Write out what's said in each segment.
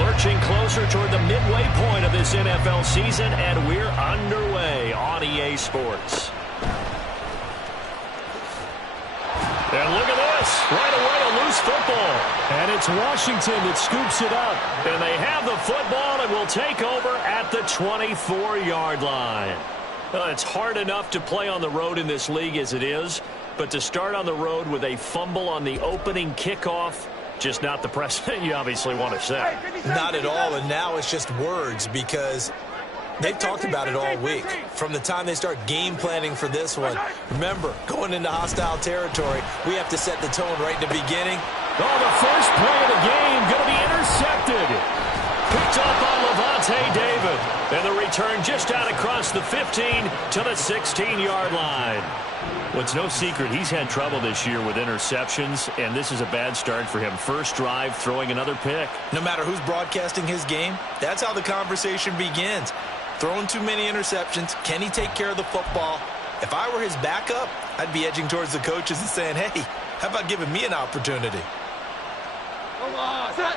Lurching closer toward the midway point of this NFL season, and we're underway on EA Sports. And look at this. Right away, a loose football. And it's Washington that scoops it up. And they have the football and will take over at the 24-yard line. It's hard enough to play on the road in this league as it is, but to start on the road with a fumble on the opening kickoff, just not the precedent you obviously want to set. Not at all, and now it's just words because they've talked about it all week. From the time they start game planning for this one, remember, going into hostile territory, we have to set the tone right in the beginning. Oh, the first play of the game going to be intercepted. Picked up on Lavonte David. And the return just out across the 15 to the 16-yard line. Well, it's no secret he's had trouble this year with interceptions, and this is a bad start for him. First drive, throwing another pick. No matter who's broadcasting his game, that's how the conversation begins. Throwing too many interceptions, can he take care of the football? If I were his backup, I'd be edging towards the coaches and saying, hey, how about giving me an opportunity? Come on, set.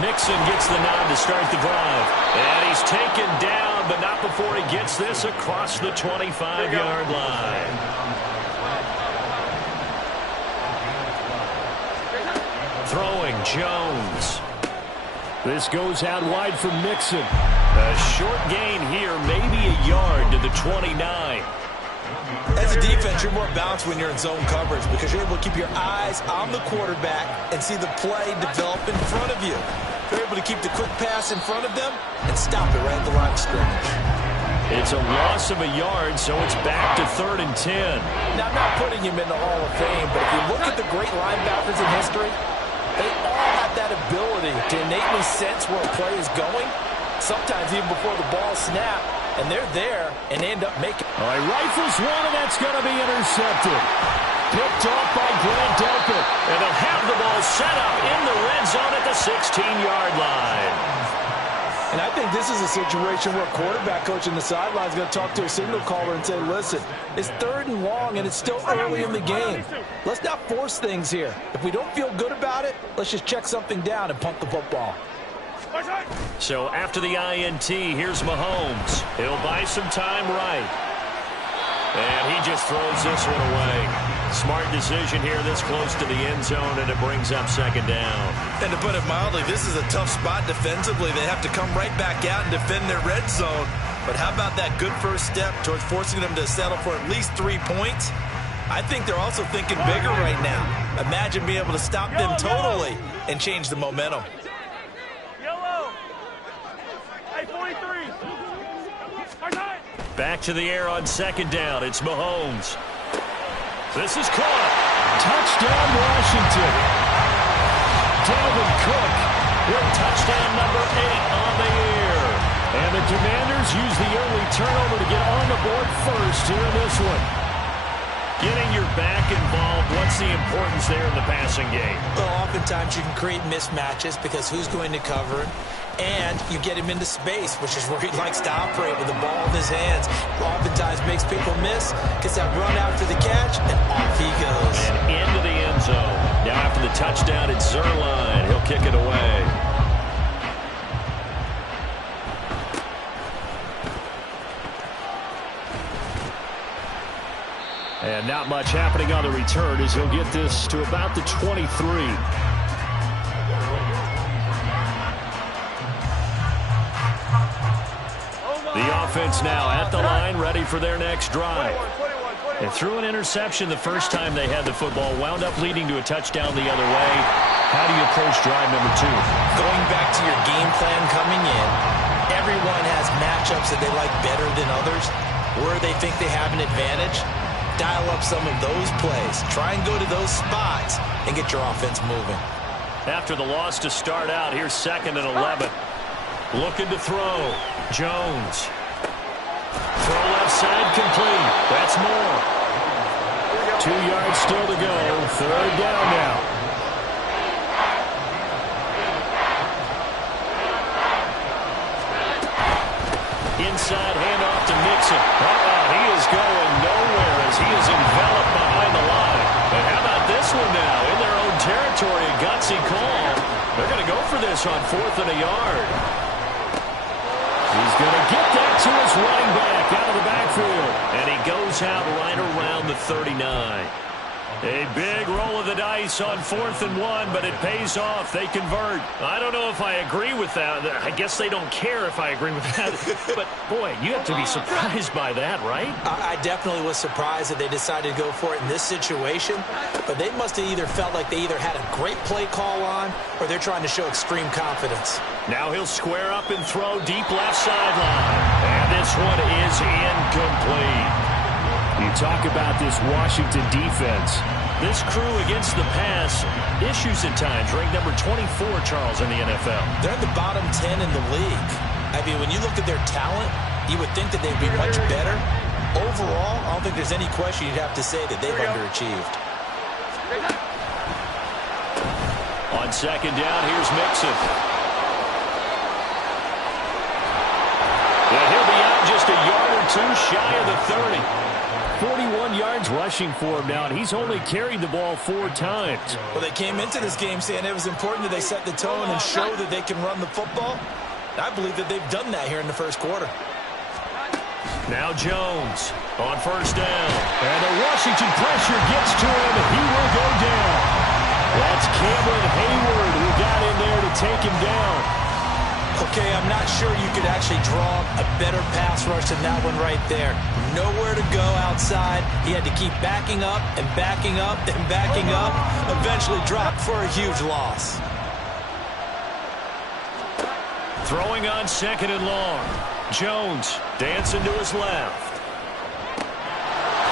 Mixon gets the nod to start the drive. And he's taken down, but not before he gets this across the 25-yard line. Throwing Jones. This goes out wide for Mixon. A short gain here, maybe a yard to the 29. As a defense, you're more balanced when you're in zone coverage because you're able to keep your eyes on the quarterback and see the play develop in front of you. You're able to keep the quick pass in front of them and stop it right at the line of scrimmage. It's a loss of a yard, so it's back to 3rd and 10. Now, I'm not putting him in the Hall of Fame, but if you look at the great linebackers in history, they all have that ability to innately sense where a play is going, sometimes even before the ball snaps, and they're there and end up making it. All right, rifles one, and that's going to be intercepted. Picked off by Grant Delpit. And they'll have the ball set up in the red zone at the 16-yard line. And I think this is a situation where a quarterback coach on the sideline is going to talk to a signal caller and say, listen, it's 3rd and long, and it's still early in the game. Let's not force things here. If we don't feel good about it, let's just check something down and punt the football. So after the INT, here's Mahomes. He'll buy some time right. And he just throws this one away. Smart decision here this close to the end zone, and it brings up 2nd down. And to put it mildly, this is a tough spot defensively. They have to come right back out and defend their red zone. But how about that good first step towards forcing them to settle for at least 3 points? I think they're also thinking bigger right now. Imagine being able to stop them totally and change the momentum. Back to the air on 2nd down. It's Mahomes. This is caught. Touchdown, Washington. Dalvin Cook with touchdown number 8 on the air. And the Commanders use the early turnover to get on the board first here in this one. Getting your back involved, what's the importance there in the passing game? Well, oftentimes you can create mismatches because who's going to cover it? And you get him into space, which is where he likes to operate with the ball in his hands. Oftentimes makes people miss, gets that run after the catch, and off he goes. And into the end zone. Now after the touchdown, it's Zuerlein. He'll kick it away. And not much happening on the return as he'll get this to about the 23. The offense now at the line, ready for their next drive. They threw an interception the first time they had the football, wound up leading to a touchdown the other way. How do you approach drive number 2? Going back to your game plan coming in, everyone has matchups that they like better than others, where they think they have an advantage. Dial up some of those plays. Try and go to those spots and get your offense moving. After the loss to start out, here's 2nd and 11. Looking to throw. Jones. Throw left side complete. That's more. 2 yards still to go. 3rd down now. Inside handoff to Mixon. He is going nowhere as he is enveloped behind the line. emergency call. They're going to go for this on 4th and a yard. He's going to get that to his running back out of the backfield. And he goes out right around the 39. A big roll of the dice on 4th and 1, but it pays off. They convert. I don't know if I agree with that. I guess they don't care if I agree with that. But, boy, you have to be surprised by that, right? I definitely was surprised that they decided to go for it in this situation. But they must have either felt like they either had a great play call on or they're trying to show extreme confidence. Now he'll square up and throw deep left sideline. And this one is incomplete. You talk about this Washington defense. This crew against the pass, issues at times, ranked number 24, Charles, in the NFL. They're in the bottom 10 in the league. I mean, when you look at their talent, you would think that they'd be much better. Overall, I don't think there's any question you'd have to say that they've underachieved. On 2nd down, here's Mixon. Yeah, he'll be out just a yard or two shy of the 30. 41 yards rushing for him now, and he's only carried the ball 4 times. Well, they came into this game saying it was important that they set the tone and show that they can run the football. I believe that they've done that here in the first quarter. Now Jones on 1st down. And the Washington pressure gets to him, and he will go down. That's Cameron Hayward who got in there to take him down. Okay, I'm not sure you could actually draw a better pass rush than that one right there. Nowhere to go outside. He had to keep backing up and backing up and backing up. Eventually dropped for a huge loss. Throwing on 2nd and long. Jones dancing to his left.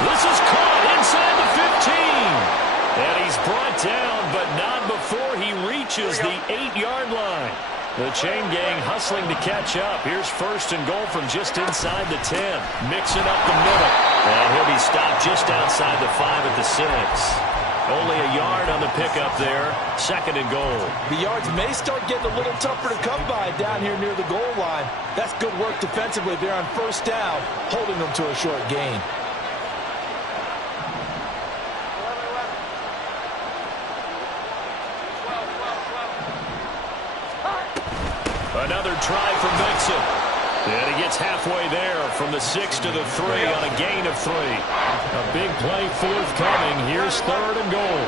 This is caught inside the 15. And he's brought down, but not before he reaches the 8-yard line. The chain gang hustling to catch up. Here's 1st and goal from just inside the 10. Mixing up the middle. And he'll be stopped just outside the 5 at the 6. Only a yard on the pickup there. 2nd and goal. The yards may start getting a little tougher to come by down here near the goal line. That's good work defensively there on 1st down, holding them to a short gain. Another try for Mixon. And he gets halfway there from the 6 to the 3 on a gain of 3. A big play forthcoming. Here's 3rd and goal.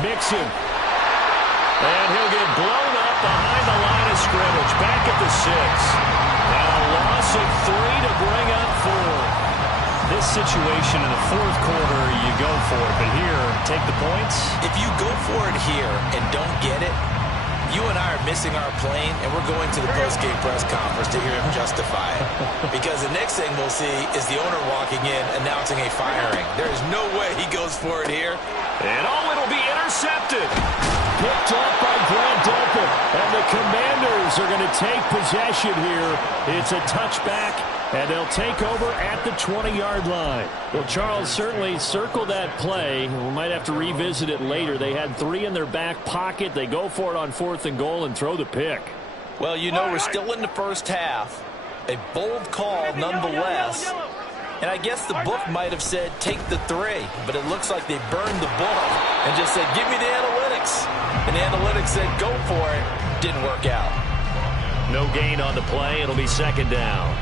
Mixon. And he'll get blown up behind the line of scrimmage. Back at the 6. And a loss of 3 to bring up 4. This situation in the 4th quarter, you go for it. But here, take the points. If you go for it here and don't get it, you and I are missing our plane, and we're going to the post-game press conference to hear him justify it. Because the next thing we'll see is the owner walking in announcing a firing. There is no way he goes for it here. And it'll be intercepted. Picked up by Brad Delpit. And the Commanders are going to take possession here. It's a touchback, and they'll take over at the 20-yard line. Well, Charles, certainly circle that play. We might have to revisit it later. They had 3 in their back pocket. They go for it on 4th and goal and throw the pick. Well, you know, we're still in the first half. A bold call nonetheless. And I guess the book might have said take the 3, but it looks like they burned the book and just said give me the analytics. And the analytics said go for it. Didn't work out. No gain on the play. It'll be 2nd down.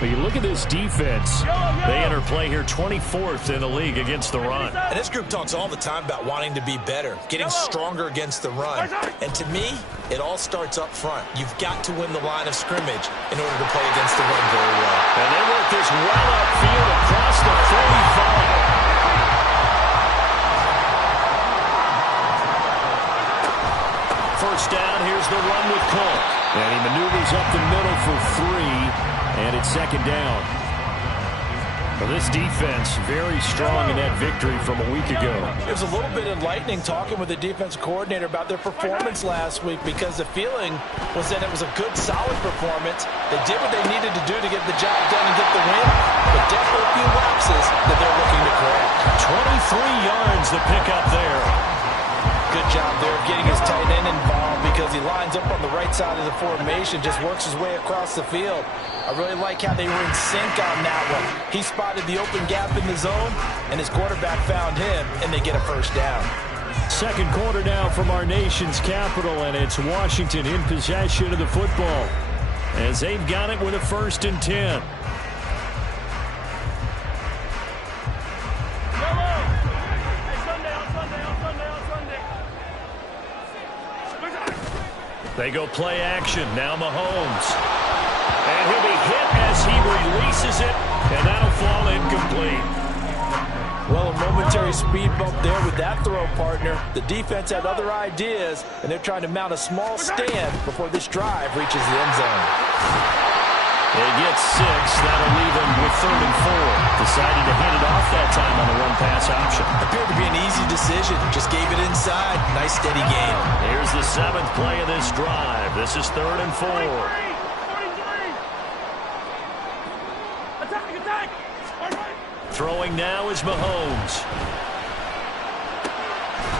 But you look at this defense. They enter play here 24th in the league against the run. And this group talks all the time about wanting to be better, getting stronger against the run. And to me, it all starts up front. You've got to win the line of scrimmage in order to play against the run very well. And they work this well upfield across the 45. First down, here's the run with Colt. And he maneuvers up the middle for 3. And it's 2nd down. Well, this defense very strong in that victory from a week ago. It was a little bit enlightening talking with the defensive coordinator about their performance last week because the feeling was that it was a good, solid performance. They did what they needed to do to get the job done and get the win, but definitely a few lapses that they're looking to correct. 23 yards the pickup there. Good job there of getting his tight end involved because he lines up on the right side of the formation, just works his way across the field. I really like how they were in sync on that one. He spotted the open gap in the zone, and his quarterback found him, and they get a first down. Second quarter now from our nation's capital, and it's Washington in possession of the football as they've got it with a 1st and 10. They go play action. Now Mahomes. And he'll be hit as he releases it, and that'll fall incomplete. Well, a momentary speed bump there with that throw, partner. The defense had other ideas, and they're trying to mount a small stand before this drive reaches the end zone. They get 6. That'll leave them with 3rd and 4. Decided to hand it off that time on the run-pass option. Appeared to be an easy decision. Just gave it inside. Nice steady gain. Here's the 7th play of this drive. This is 3rd and 4. Throwing now is Mahomes.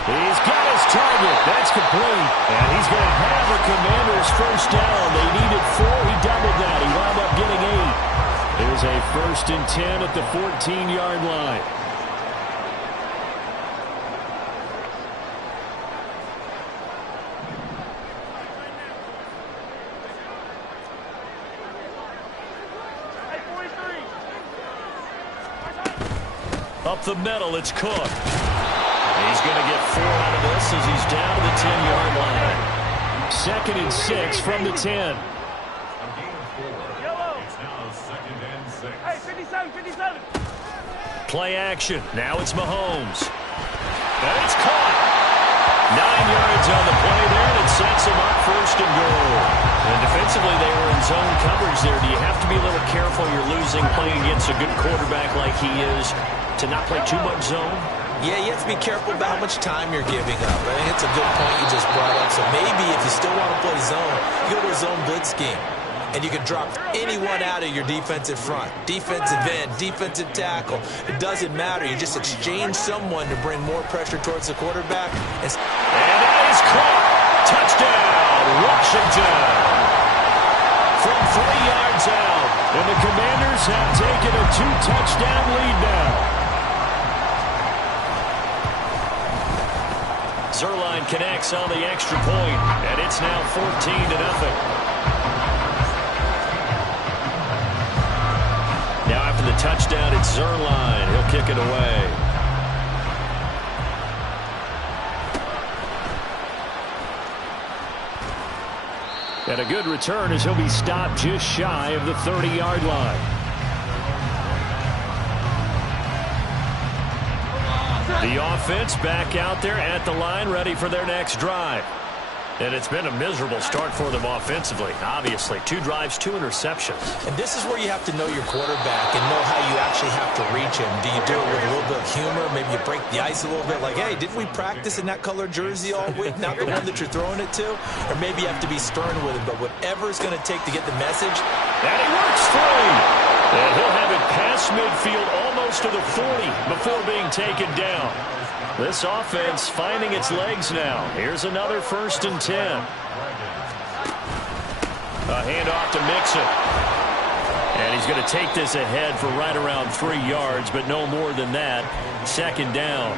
He's got his target. That's complete. And he's going to have a Commanders 1st down. They needed 4. He doubled that. He wound up getting 8. There's a 1st and 10 at the 14-yard line. Up the middle, it's Cook. He's going to get 4 out of this as he's down to the 10-yard line. 2nd and 6 from the 10. Hey, 57, 57. Play action. Now it's Mahomes. And it's caught. 9 yards on the play there, and it sets him up 1st and goal. And defensively, they were in zone coverage there. Do you have to be a little careful you're losing playing against a good quarterback like he is to not play too much zone? Yeah, you have to be careful about how much time you're giving up. I think it's a good point you just brought up. So maybe if you still want to play zone, you go to a zone blitz scheme. And you can drop anyone out of your defensive front. Defensive end, defensive tackle. It doesn't matter. You just exchange someone to bring more pressure towards the quarterback. And that is caught. Touchdown, Washington. From 3 yards out. And the Commanders have taken a 2-touchdown lead now. Zuerlein connects on the extra point, and it's now 14-0. Now after the touchdown, it's Zuerlein. He'll kick it away. And a good return as he'll be stopped just shy of the 30-yard line. The offense back out there at the line, ready for their next drive. And it's been a miserable start for them offensively, obviously. 2 drives, 2 interceptions. And this is where you have to know your quarterback and know how you actually have to reach him. Do you do it with a little bit of humor? Maybe you break the ice a little bit, like, hey, didn't we practice in that color jersey all week? Not the one that you're throwing it to? Or maybe you have to be stern with him. But whatever it's going to take to get the message. And he works free. And he'll have it past midfield almost to the 40 before being taken down. This offense finding its legs now. Here's another 1st and 10. A handoff to Mixon. And he's going to take this ahead for right around 3 yards, but no more than that. 2nd down.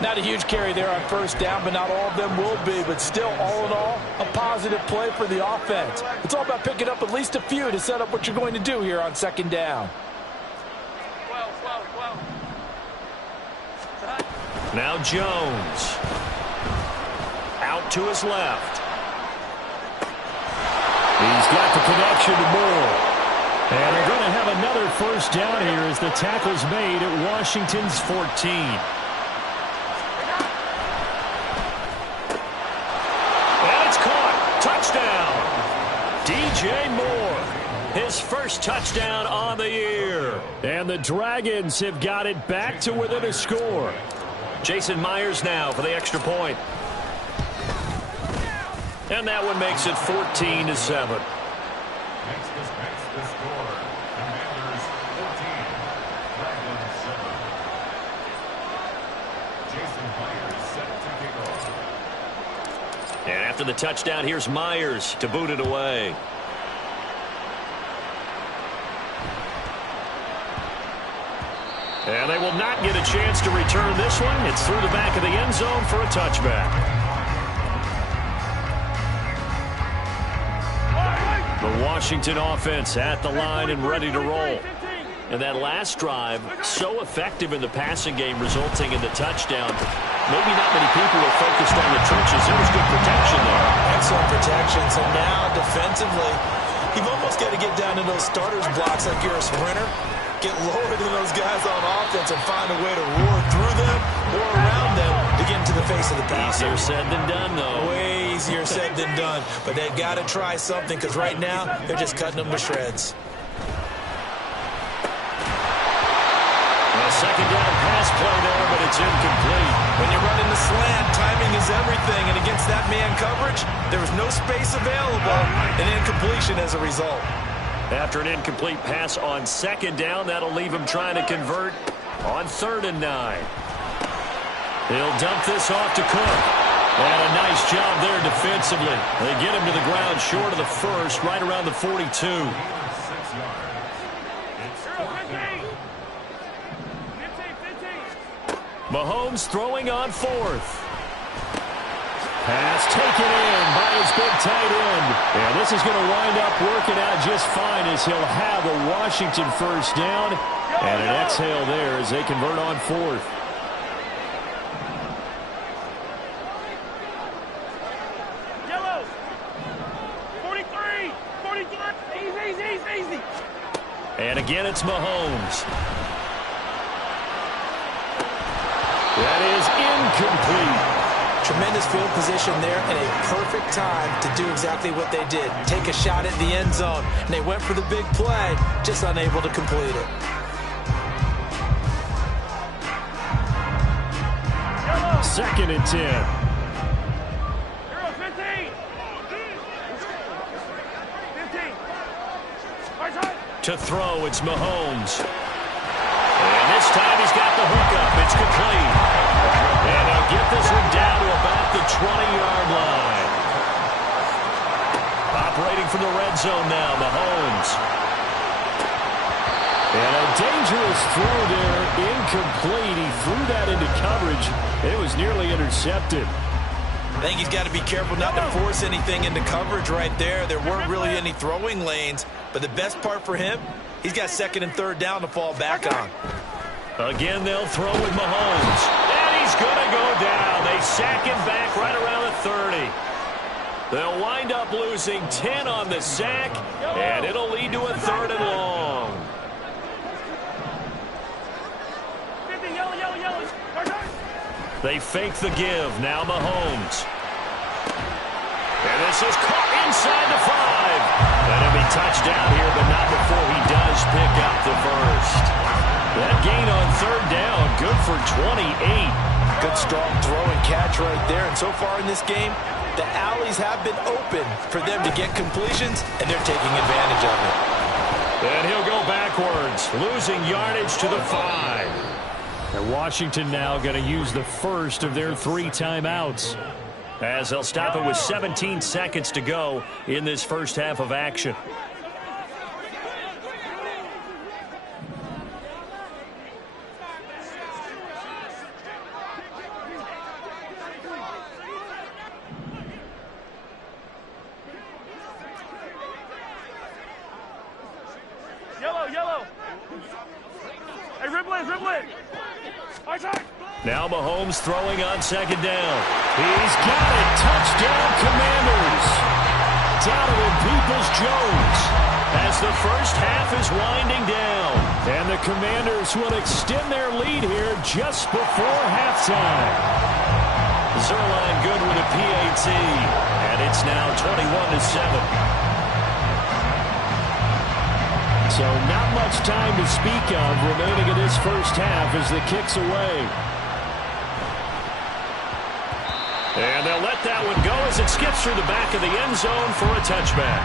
Not a huge carry there on 1st down, but not all of them will be. But still, all in all, a positive play for the offense. It's all about picking up at least a few to set up what you're going to do here on 2nd down. Now Jones. Out to his left. He's got the connection to Moore. And they're going to have another 1st down here as the tackle's made at Washington's 14. And it's caught. Touchdown. DJ Moore. His 1st touchdown on the year. And the Dragons have got it back to within a score. Jason Myers now for the extra point. And that one makes it 14-7. Next the score. Commanders 14, Dragons 7. Jason Myers set to kick off. And after the touchdown, here's Myers to boot it away. And they will not get a chance to return this one. It's through the back of the end zone for a touchback. The Washington offense at the line and ready to roll. And that last drive, so effective in the passing game, resulting in the touchdown. Maybe not many people were focused on the trenches. There was good protection there. Excellent protection. So now, defensively, you've almost got to get down to those starters blocks like you're a sprinter. Get lower than those guys on offense and find a way to roar through them or around them to get into the face of the pass. Easier said than done, though. Way easier said than done. But they've got to try something because right now they're just cutting them to shreds. A second down pass play there, but it's incomplete. When you're running the slant, timing is everything. And against that man coverage, there was no space available. An incompletion as a result. After an incomplete pass on second down, that'll leave him trying to convert on 3rd and 9. He'll dump this off to Cook. And a nice job there defensively. They get him to the ground short of the first, right around the 42. 6 yards. Mahomes throwing on 4th. Pass taken in by his big tight end. And this is going to wind up working out just fine as he'll have a Washington first down. And an exhale there as they convert on 4th. Yellow. 43. 43. Easy. And again, it's Mahomes. That is incomplete. Tremendous field position there and a perfect time to do exactly what they did. Take a shot at the end zone. And they went for the big play, just unable to complete it. Yellow. 2nd and 10. 15. 15. To throw, it's Mahomes. And this time he's got the hook up. It's complete. And they'll get this one down to about the 20-yard line. Operating from the red zone now, Mahomes. And a dangerous throw there, incomplete. He threw that into coverage. It was nearly intercepted. I think he's got to be careful not to force anything into coverage right there. There weren't really any throwing lanes. But the best part for him, he's got 2nd and 3rd down to fall back on. Again, they'll throw with Mahomes. And he's going to go down. They sack him back right around the 30. They'll wind up losing 10 on the sack, and it'll lead to a 3rd and long. 50. Yellow. They fake the give. Now Mahomes. And this is caught inside the 5. And it'll be touchdown here, but not before he does pick up the first. That gain on 3rd down, good for 28. Good strong throw and catch right there. And so far in this game, the alleys have been open for them to get completions, and they're taking advantage of it. And he'll go backwards, losing yardage to the 5. And Washington now going to use the first of their 3 timeouts, as they'll stop it with 17 seconds to go in this first half of action. Yellow. Hey, dribble it. Now Mahomes throwing on 2nd down. He's got it. Touchdown, Commanders. Donovan Peoples-Jones as the first half is winding down. And the Commanders will extend their lead here just before halftime. Zerline good with a PAT. And it's now 21-7. So not much time to speak of remaining in this first half as the kick's away. And they'll let that one go as it skips through the back of the end zone for a touchback.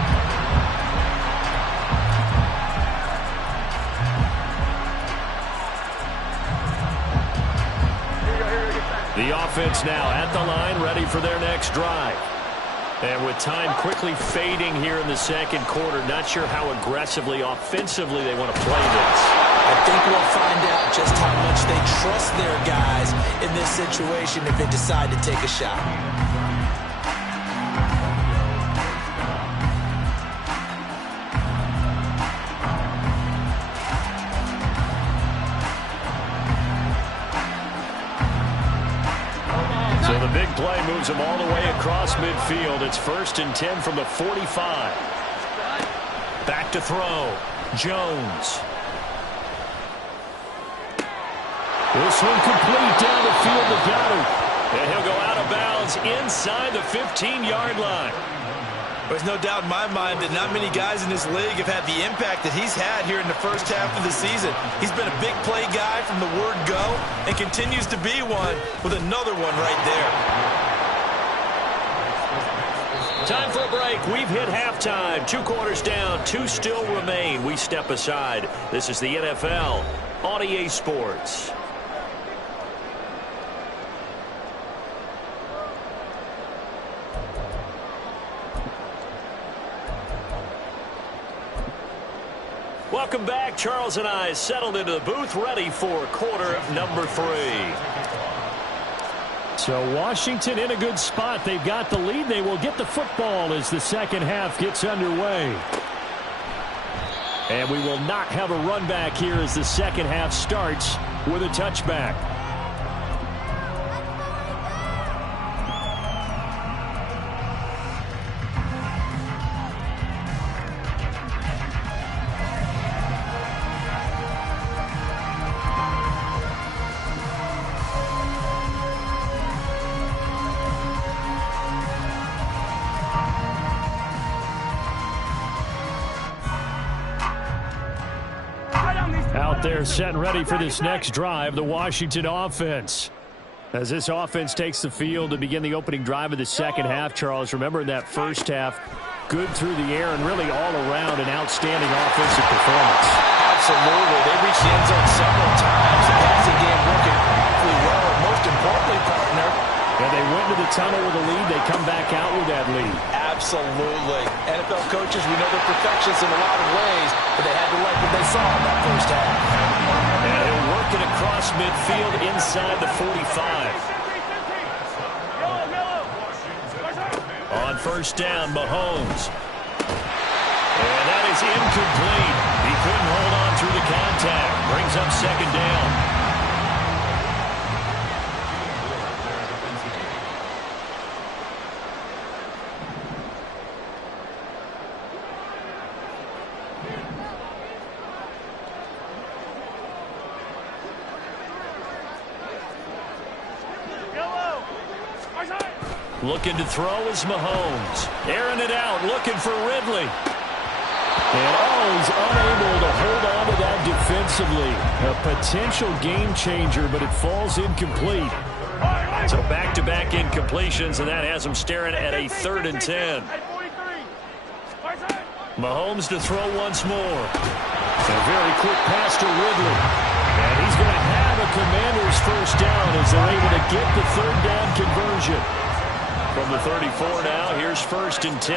The offense now at the line, ready for their next drive. And with time quickly fading here in the second quarter, not sure how aggressively, offensively they want to play this. I think we'll find out just how trust their guys in this situation if they decide to take a shot. So the big play moves him all the way across midfield. It's 1st and 10 from the 45. Back to throw. Jones. This one complete down the field to Goddard. And he'll go out of bounds inside the 15-yard line. There's no doubt in my mind that not many guys in this league have had the impact that he's had here in the first half of the season. He's been a big play guy from the word go and continues to be one with another one right there. Time for a break. We've hit halftime. 2 quarters down. 2 still remain. We step aside. This is the NFL on EA Sports. Welcome back. Charles and I settled into the booth, ready for quarter number 3. So Washington in a good spot. They've got the lead. They will get the football as the second half gets underway. And we will not have a run back here as the second half starts with a touchback. Out there set and ready for this next drive, the Washington offense. As this offense takes the field to begin the opening drive of the second half, Charles, remember in that first half, good through the air and really all around an outstanding offensive performance. Absolutely. They reached the end zone several times. The passing game working awfully well, and most importantly, partner, and they went into the tunnel with a lead. They come back out with that lead. Absolutely. NFL coaches, we know they're perfectionists in a lot of ways, but they had to like what they saw in that first half. And he'll work it across midfield inside the 45. On first down, Mahomes. And that is incomplete. He couldn't hold on through the contact. Brings up second down. Looking to throw is Mahomes. Airing it out, looking for Ridley. And he's unable to hold on to that defensively. A potential game changer, but it falls incomplete. So back-to-back incompletions, and that has him staring at a 3rd and 10. Mahomes to throw once more. A very quick pass to Ridley. And he's going to have a Commander's first down as they're able to get the 3rd down conversion. From the 34 now, here's 1st and 10.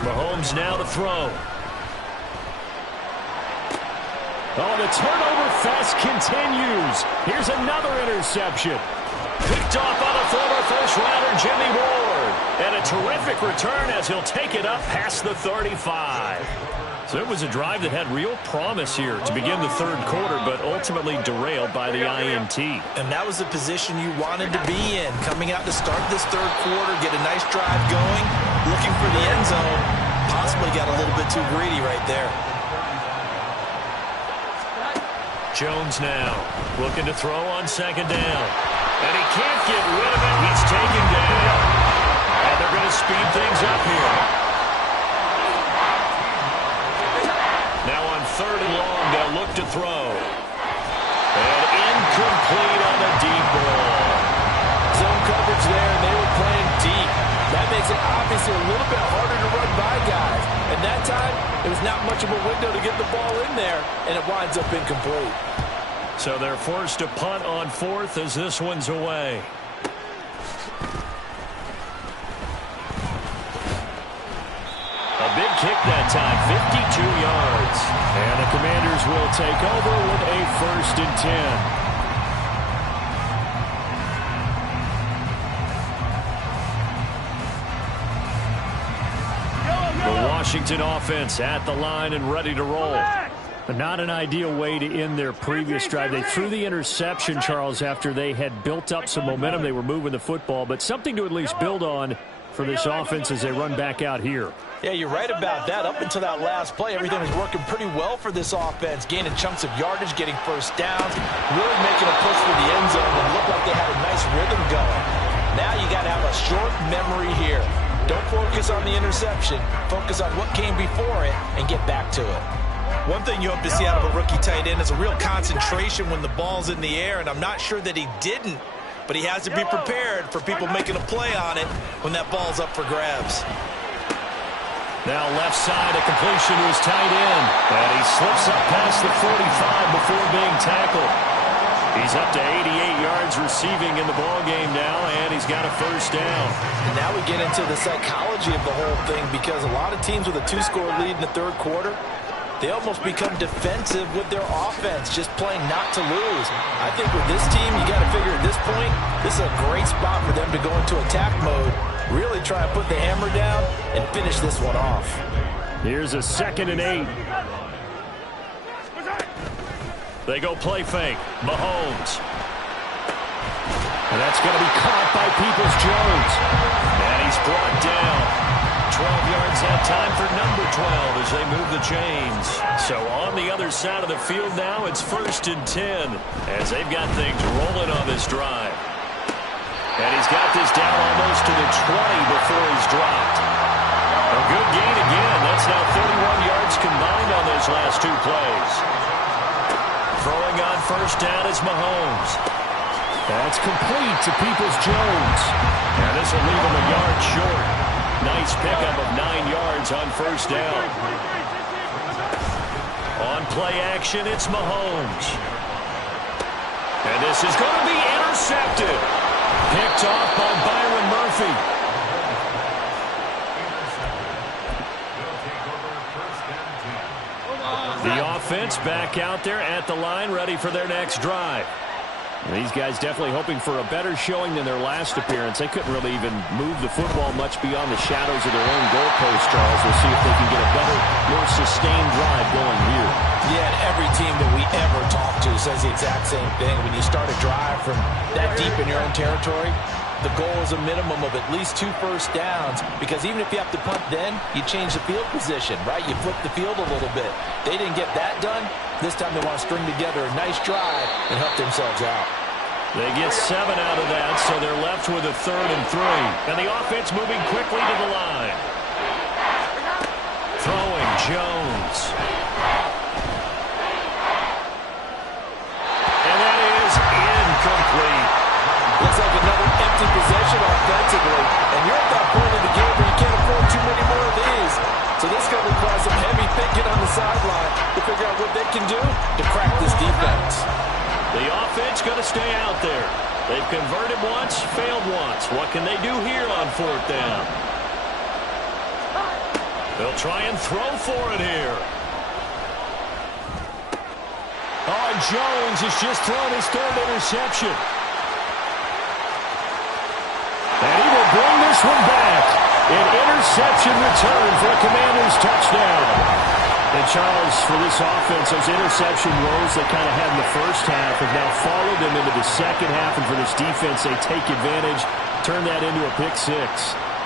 Mahomes now to throw. Oh, the turnover fest continues. Here's another interception. Picked off by the former first-rounder Jimmy Ward. And a terrific return as he'll take it up past the 35. So it was a drive that had real promise here to begin the 3rd quarter, but ultimately derailed by the INT. And that was the position you wanted to be in. Coming out to start this 3rd quarter, get a nice drive going, looking for the end zone. Possibly got a little bit too greedy right there. Jones now looking to throw on second down. And he can't get rid of it. He's taken down. And they're going to speed things up here. Now on 3rd and long, they'll look to throw. And incomplete on the deep ball. Zone coverage there, and they were playing deep. That makes it obviously a little bit harder to run by guys. And that time, it was not much of a window to get the ball in there, and it winds up incomplete. So they're forced to punt on 4th as this one's away. A big kick that time, 52 yards. And the Commanders will take over with a 1st and 10. Washington offense at the line and ready to roll. But not an ideal way to end their previous drive. They threw the interception, Charles, after they had built up some momentum. They were moving the football, but something to at least build on for this offense as they run back out here. Yeah, you're right about that. Up until that last play, everything was working pretty well for this offense, gaining chunks of yardage, getting first downs, really making a push for the end zone, and looked like they had a nice rhythm going. Now you got to have a short memory here. Don't focus on the interception. Focus on what came before it and get back to it. One thing you hope to see out of a rookie tight end is a real concentration when the ball's in the air, and I'm not sure that he didn't, but he has to be prepared for people making a play on it when that ball's up for grabs. Now left side, a completion to his tight end, and he slips up past the 45 before being tackled. He's up to 88 yards receiving in the ballgame now, and he's got a first down. And now we get into the psychology of the whole thing, because a lot of teams with a 2-score lead in the third quarter, they almost become defensive with their offense, just playing not to lose. I think with this team, you got to figure at this point, this is a great spot for them to go into attack mode, really try and put the hammer down and finish this one off. Here's a 2nd and 8. They go play fake. Mahomes. And that's going to be caught by Peoples-Jones. And he's brought down. 12 yards that time for number 12 as they move the chains. So on the other side of the field now, it's 1st and 10 as they've got things rolling on this drive. And he's got this down almost to the 20 before he's dropped. A good gain again. That's now 31 yards combined on those last 2 plays. Throwing on first down is Mahomes. That's complete to Peoples-Jones. And this will leave him a yard short. Nice pickup of 9 yards on first down. On play action, it's Mahomes. And this is going to be intercepted. Picked off by Byron Murphy. The offense back out there at the line, ready for their next drive. These guys definitely hoping for a better showing than their last appearance. They couldn't really even move the football much beyond the shadows of their own goalpost, Charles. We'll see if they can get a better, more sustained drive going here. Yeah, and every team that we ever talk to says the exact same thing. When you start a drive from that deep in your own territory, the goal is a minimum of at least 2 first downs, because even if you have to punt then, you change the field position, right? You flip the field a little bit. They didn't get that done. This time they want to string together a nice drive and help themselves out. They get 7 out of that, so they're left with a 3rd and 3. And the offense moving quickly to the line. Throwing Jones. And that is incomplete. Looks like another empty possession offensively. And you're at that point in the game where you can't afford too many more of these. So this is going to require some heavy thinking on the sideline to figure out what they can do to crack this defense. The offense going to stay out there. They've converted once, failed once. What can they do here on 4th down? They'll try and throw for it here. Oh, Jones has just thrown his 3rd interception. And he will bring this one back. An interception return for a Commanders touchdown. And Charles, for this offense, those interception woes they kind of had in the first half have now followed them into the second half. And for this defense, they take advantage, turn that into a pick 6.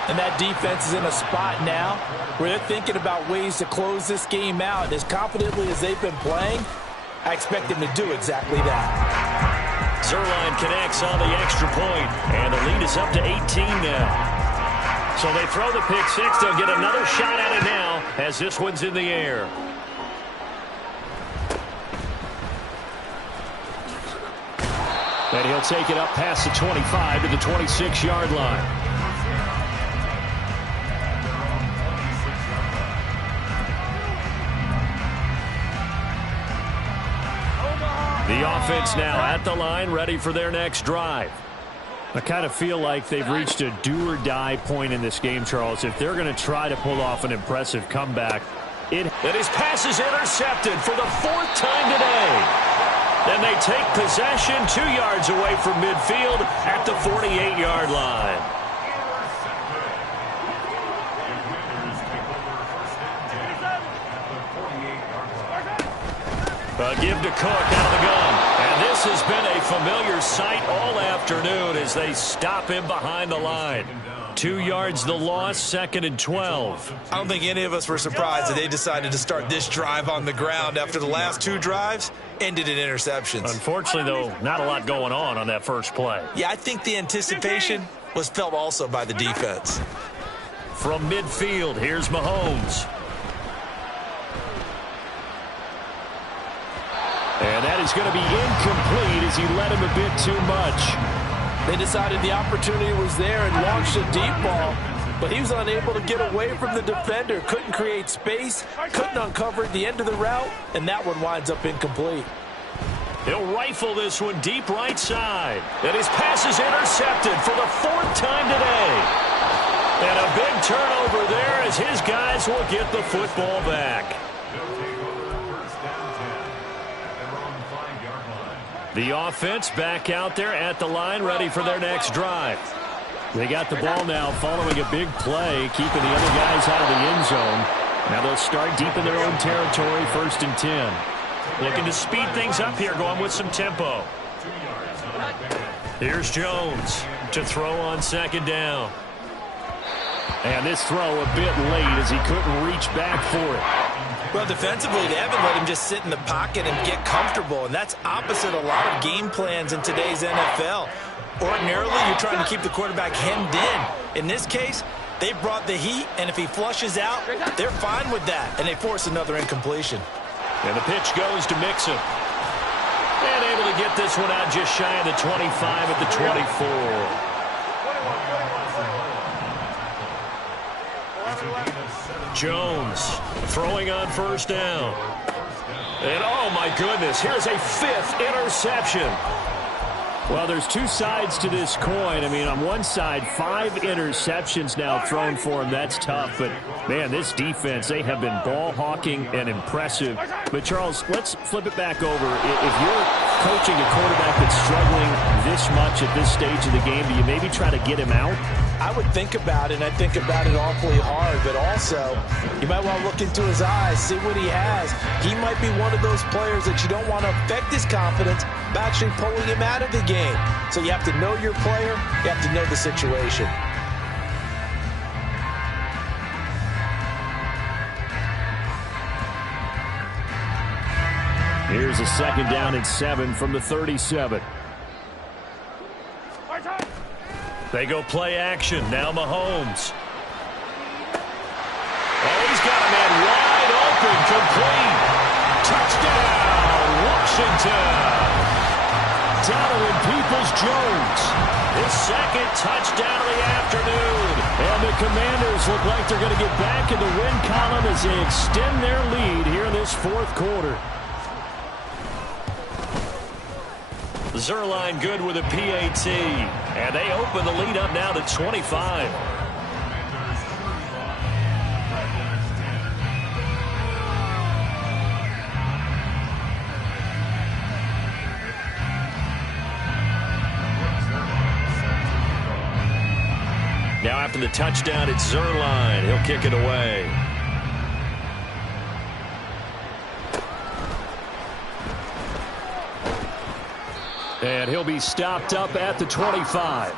And that defense is in a spot now where they're thinking about ways to close this game out. As confidently as they've been playing, I expect them to do exactly that. Zuerlein connects on the extra point, and the lead is up to 18 now. So they throw the pick 6. They'll get another shot at it now as this one's in the air. And he'll take it up past the 25 to the 26-yard line. The offense now at the line, ready for their next drive. I kind of feel like they've reached a do-or-die point in this game, Charles. If they're going to try to pull off an impressive comeback, And his pass is intercepted for the 4th time today. Then they take possession 2 yards away from midfield at the 48-yard line. Give to Cook out of the gun. And this has been a familiar sight all afternoon as they stop him behind the line. 2 yards the loss, 2nd and 12. I don't think any of us were surprised that they decided to start this drive on the ground after the last 2 drives ended in interceptions. Unfortunately, though, not a lot going on that first play. Yeah, I think the anticipation was felt also by the defense. From midfield, here's Mahomes. And that is going to be incomplete as he led him a bit too much. They decided the opportunity was there and launched a deep ball, but he was unable to get away from the defender. Couldn't create space, couldn't uncover the end of the route, and that one winds up incomplete. He'll rifle this one deep right side. And his pass is intercepted for the 4th time today. And a big turnover there as his guys will get the football back. The offense back out there at the line, ready for their next drive. They got the ball now following a big play, keeping the other guys out of the end zone. Now they'll start deep in their own territory, 1st and 10. Looking to speed things up here, going with some tempo. Here's Jones to throw on 2nd down. And this throw a bit late as he couldn't reach back for it. Well, defensively, they haven't let him just sit in the pocket and get comfortable, and that's opposite a lot of game plans in today's NFL. Ordinarily, you're trying to keep the quarterback hemmed in. In this case, they brought the heat, and if he flushes out, they're fine with that, and they force another incompletion. And the pitch goes to Mixon. And able to get this one out just shy of the 25 at the 24. Jones throwing on 1st down. And oh my goodness, here's a 5th interception. Well, there's 2 sides to this coin. I mean, on one side, 5 interceptions now thrown for him. That's tough. But, man, this defense, they have been ball hawking and impressive. But, Charles, let's flip it back over. If you're coaching a quarterback that's struggling this much at this stage of the game, do you maybe try to get him out? I would think about it, and I think about it awfully hard, but also you might want to look into his eyes, see what he has. He might be one of those players that you don't want to affect his confidence by actually pulling him out of the game. So you have to know your player, you have to know the situation. Here's a 2nd down and 7 from the 37. They go play action. Now Mahomes. Oh, he's got a man wide open, complete. Touchdown, Washington. Donovan Peoples-Jones. His 2nd touchdown of the afternoon. And the Commanders look like they're going to get back in the win column as they extend their lead here in this 4th quarter. Zuerlein good with a PAT. And they open the lead up now to 25. Now after the touchdown, it's Zuerlein. He'll kick it away. And he'll be stopped up at the 25.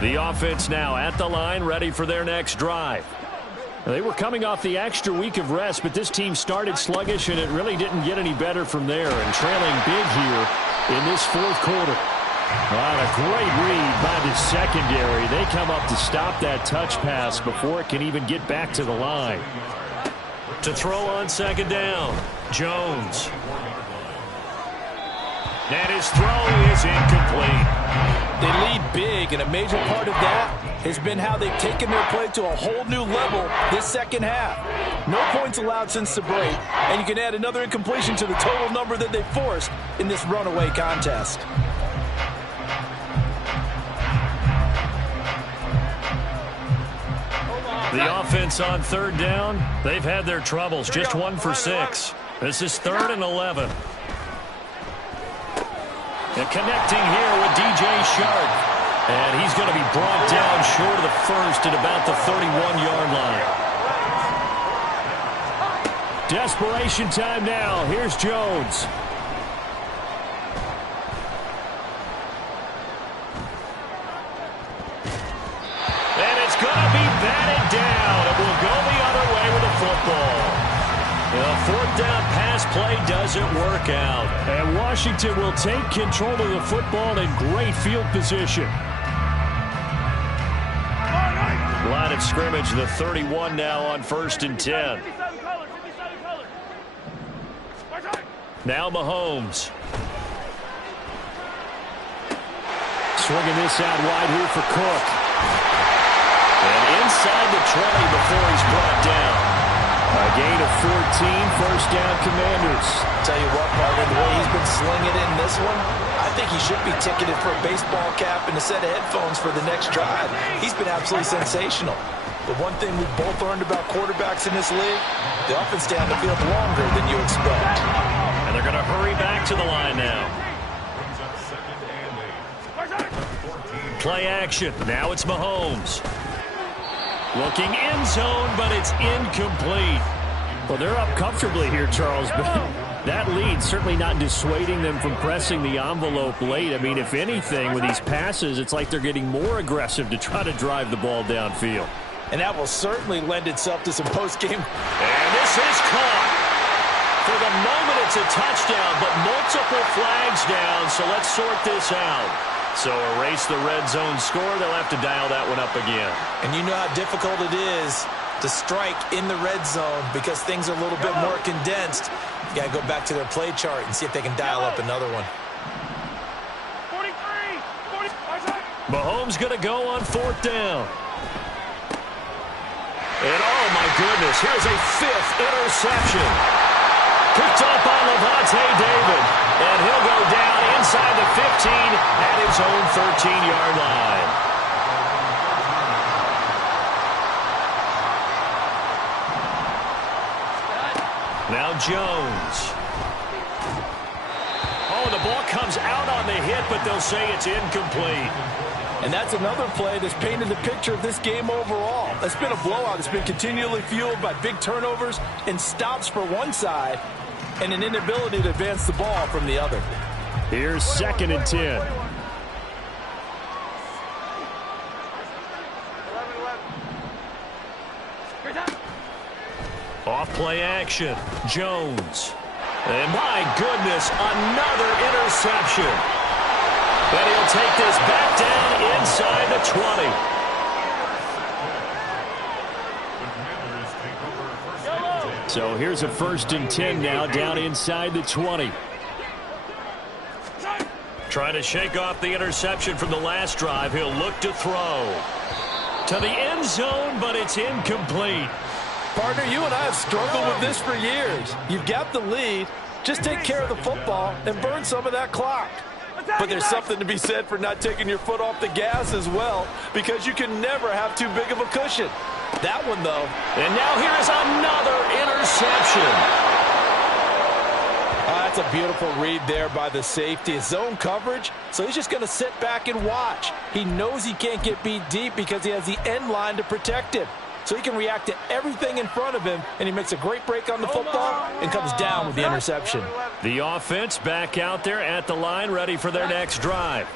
The offense now at the line, ready for their next drive. They were coming off the extra week of rest, but this team started sluggish, and it really didn't get any better from there. And trailing big here in this 4th quarter. A great read by the secondary. They come up to stop that touch pass before it can even get back to the line. To throw on 2nd down, Jones. And his throw is incomplete. They lead big, and a major part of that has been how they've taken their play to a whole new level this second half. No points allowed since the break, and you can add another incompletion to the total number that they forced in this runaway contest. The offense on third down, they've had their troubles, just 1 for 6. This is 3rd and 11. And connecting here with DJ Shark. And he's going to be brought down short of the first at about the 31-yard line. Desperation time now. Here's Jones. And it's going to be batted down. It will go the other way with the football. The 4th down pass play doesn't work out. And Washington will take control of the football in great field position. Line of scrimmage, the 31 now on 1st and 10. Now Mahomes. Swinging this out wide here for Cook. And inside the 20 before he's brought down. A gain of 14, 1st down Commanders. Tell you what, partner, the way he's been slinging it in this one, I think he should be ticketed for a baseball cap and a set of headphones for the next drive. He's been absolutely sensational. But one thing we've both learned about quarterbacks in this league, they often stay on the field longer than you expect. And they're going to hurry back to the line now. Play action. Now it's Mahomes. Looking end zone, but it's incomplete. Well, they're up comfortably here, Charles, but that lead certainly not dissuading them from pressing the envelope late. I mean, if anything, with these passes, it's like they're getting more aggressive to try to drive the ball downfield. And that will certainly lend itself to some post-game. And this is caught. For the moment, it's a touchdown, but multiple flags down, so let's sort this out. So erase the red zone score. They'll have to dial that one up again. And you know how difficult it is to strike in the red zone because things are a little bit more condensed. You got to go back to their play chart and see if they can dial up another one. 43. Mahomes going to go on 4th down. And oh my goodness, here's a 5th interception. Picked up by Lavonte David. And he'll go down inside the 15 at his own 13-yard line. Now Jones. Oh, the ball comes out on the hit, but they'll say it's incomplete. And that's another play that's painted the picture of this game overall. It's been a blowout. It's been continually fueled by big turnovers and stops for one side and an inability to advance the ball from the other. Here's 2nd and 10. Off play action. Jones. And my goodness, another interception. And he'll take this back down inside the 20. So here's a 1st and 10 now down inside the 20. Trying to shake off the interception from the last drive. He'll look to throw to the end zone, but it's incomplete. Partner, you and I have struggled with this for years. You've got the lead. Just take care of the football and burn some of that clock. But there's something to be said for not taking your foot off the gas as well, because you can never have too big of a cushion. That one, though. And now here is another interception. That's a beautiful read there by the safety. It's zone coverage, so he's just going to sit back and watch. He knows he can't get beat deep because he has the end line to protect him. So he can react to everything in front of him, and he makes a great break on the football and comes down with the interception. The offense back out there at the line, ready for their next drive.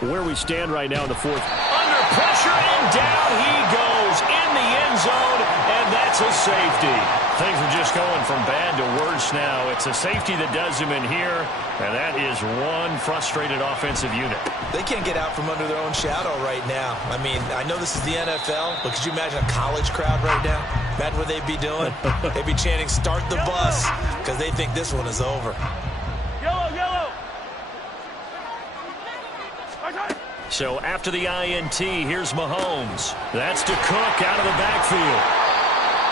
Where we stand right now in the 4th. Under pressure, and down he goes in the end zone, and that's a safety. Things are just going from bad to worse now. It's a safety that does him in here, and that is one frustrated offensive unit. They can't get out from under their own shadow right now. I mean, I know this is the NFL, but could you imagine a college crowd right now? Imagine what they'd be doing. They'd be chanting, "Start the bus," because they think this one is over. Yellow, yellow. So after the INT, here's Mahomes. That's to Cook out of the backfield.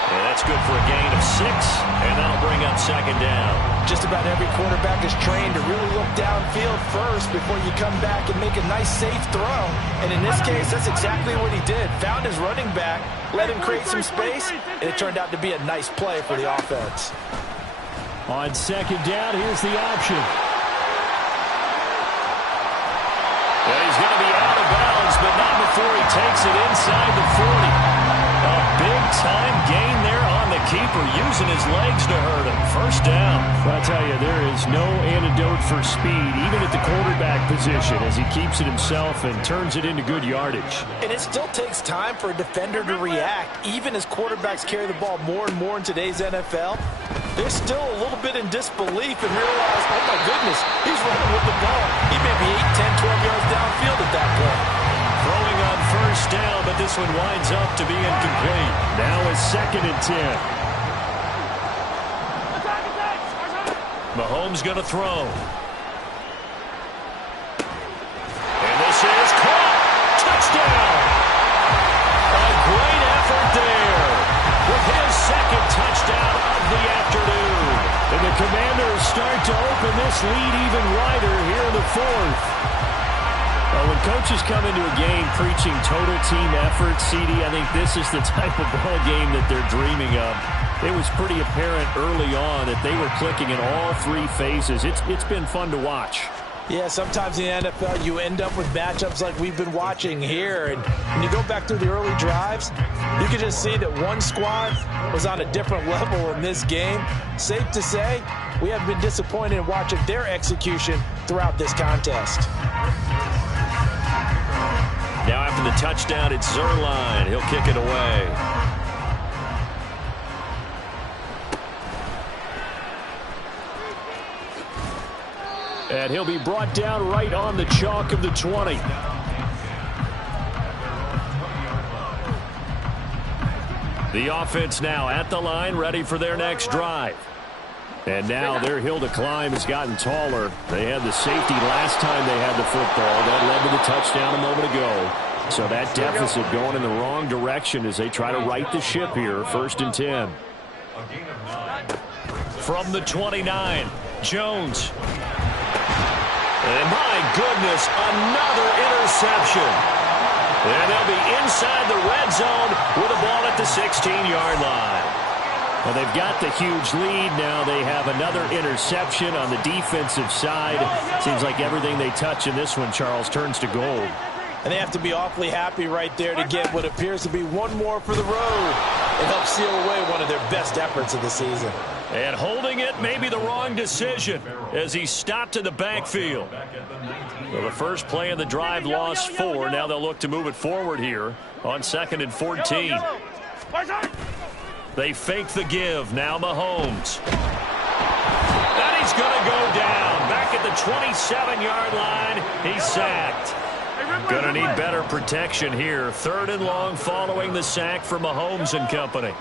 And that's good for a gain of 6, and that'll bring up second down. Just about every quarterback is trained to really look downfield first before you come back and make a nice, safe throw. And in this case, that's exactly what he did. Found his running back, let him create some space, and it turned out to be a nice play for the offense. On second down, here's the option. Well, he's going to be out of bounds, but not before he takes it inside the 40. A big-time gain there on the keeper, using his legs to hurt him. First down. Well, I'll tell you, there is no antidote for speed, even at the quarterback position, as he keeps it himself and turns it into good yardage. And it still takes time for a defender to react, even as quarterbacks carry the ball more and more in today's NFL. They're still a little bit in disbelief and realize, oh, my goodness, he's running with the ball. He may be 8, 10, 12 yards downfield at that point. Throwing on first down, but this one winds up to be incomplete. Now it's 2nd and 10. Mahomes going to throw. And this is caught. Touchdown. A great effort there with his 2nd touchdown of the afternoon. And the Commanders start to open this lead even wider here in the 4th. Well, when coaches come into a game preaching total team effort, CD, I think this is the type of ball game that they're dreaming of. It was pretty apparent early on that they were clicking in all 3 phases. It's been fun to watch. Yeah, sometimes in the NFL you end up with matchups like we've been watching here. And when you go back through the early drives, you can just see that one squad was on a different level in this game. Safe to say, we have been disappointed in watching their execution throughout this contest. Now after the touchdown, it's Zuerlein. He'll kick it away. And he'll be brought down right on the chalk of the 20. The offense now at the line, ready for their next drive. And now their hill to climb has gotten taller. They had the safety last time they had the football. That led to the touchdown a moment ago. So that deficit going in the wrong direction as they try to right the ship here. 1st and 10. From the 29, Jones. And my goodness, another interception. And they'll be inside the red zone with a ball at the 16-yard line. Well, they've got the huge lead. Now they have another interception on the defensive side. Seems like everything they touch in this one, Charles, turns to gold. And they have to be awfully happy right there to get what appears to be one more for the road. It helps seal away one of their best efforts of the season. And holding it may be the wrong decision as he stopped in the backfield. Well, the first play of the drive lost 4. Now they'll look to move it forward here on 2nd and 14. They fake the give. Now Mahomes. And he's going to go down. Back at the 27-yard line. He's sacked. Going to need better protection here. 3rd and long following the sack for Mahomes and company.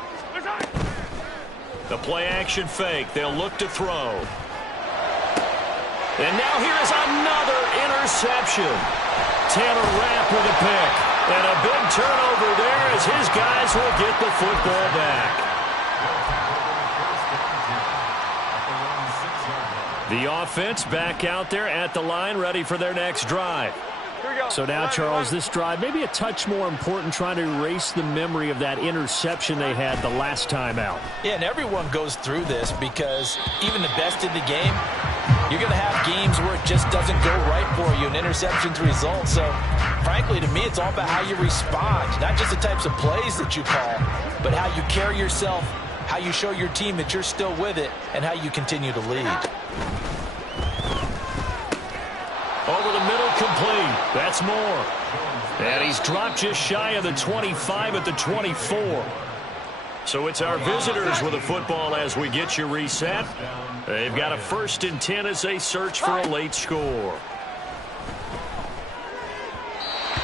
The play action fake. They'll look to throw. And now here is another interception. Taylor Rapp with a pick. And a big turnover there as his guys will get the football back. The offense back out there at the line, ready for their next drive. So now, Charles, this drive maybe a touch more important, trying to erase the memory of that interception they had the last time out. Yeah, and everyone goes through this because even the best in the game, you're going to have games where it just doesn't go right for you, and interceptions result. So, frankly, to me, it's all about how you respond, not just the types of plays that you call, but how you carry yourself, how you show your team that you're still with it, and how you continue to lead. Over the middle, complete. That's Moore. And he's dropped just shy of the 25 at the 24. So it's our visitors with the football as we get you reset. They've got a 1st and 10 as they search for a late score.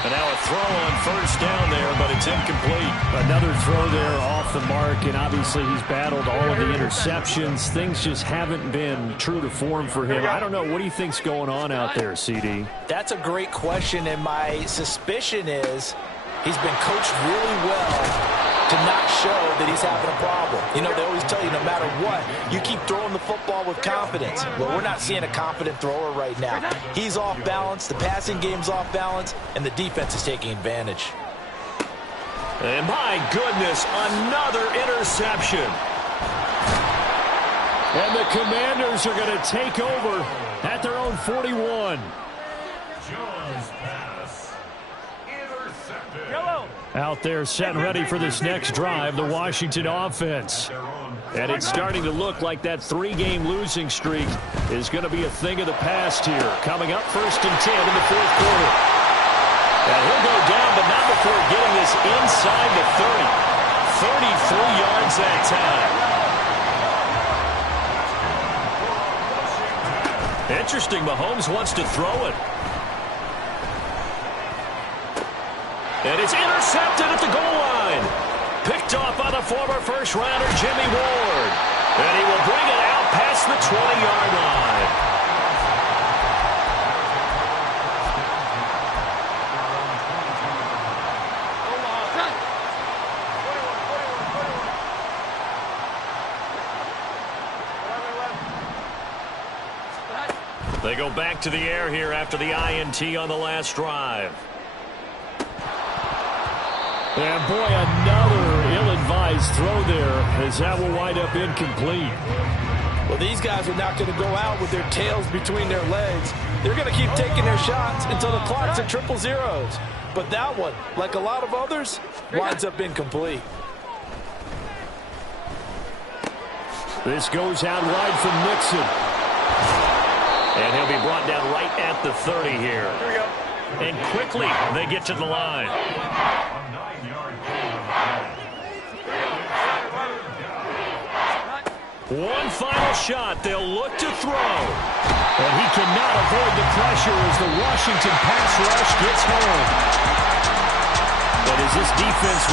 And now a throw on first down there, but it's incomplete. Another throw there off the mark, and obviously he's battled all of the interceptions. Things just haven't been true to form for him. I don't know. What do you think's going on out there, CD? That's a great question, and my suspicion is he's been coached really well to not show that he's having a problem. You know, they always tell you no matter what, you keep throwing the football with confidence. Well, we're not seeing a confident thrower right now. He's off balance, the passing game's off balance, and the defense is taking advantage. And my goodness, another interception. And the Commanders are going to take over at their own 41. Jones pass. Intercepted. Out there set ready for this next drive, the Washington offense. And it's starting to look like that 3-game losing streak is going to be a thing of the past here. Coming up 1st and 10 in the 4th quarter. And he'll go down, but not before getting this inside the 30. 33 yards that time. Interesting, Mahomes wants to throw it. And it's intercepted at the goal line. Picked off by the former first-rounder, Jimmy Ward. And he will bring it out past the 20-yard line. They go back to the air here after the INT on the last drive. And boy, another ill-advised throw there as that will wind up incomplete. Well, these guys are not going to go out with their tails between their legs. They're going to keep taking their shots until the clock's at 000. But that one, like a lot of others, winds up incomplete. This goes out wide from Nixon. And he'll be brought down right at the 30 here. Here we go. And quickly, they get to the line. One final shot. They'll look to throw. And he cannot avoid the pressure as the Washington pass rush gets home. But is this defense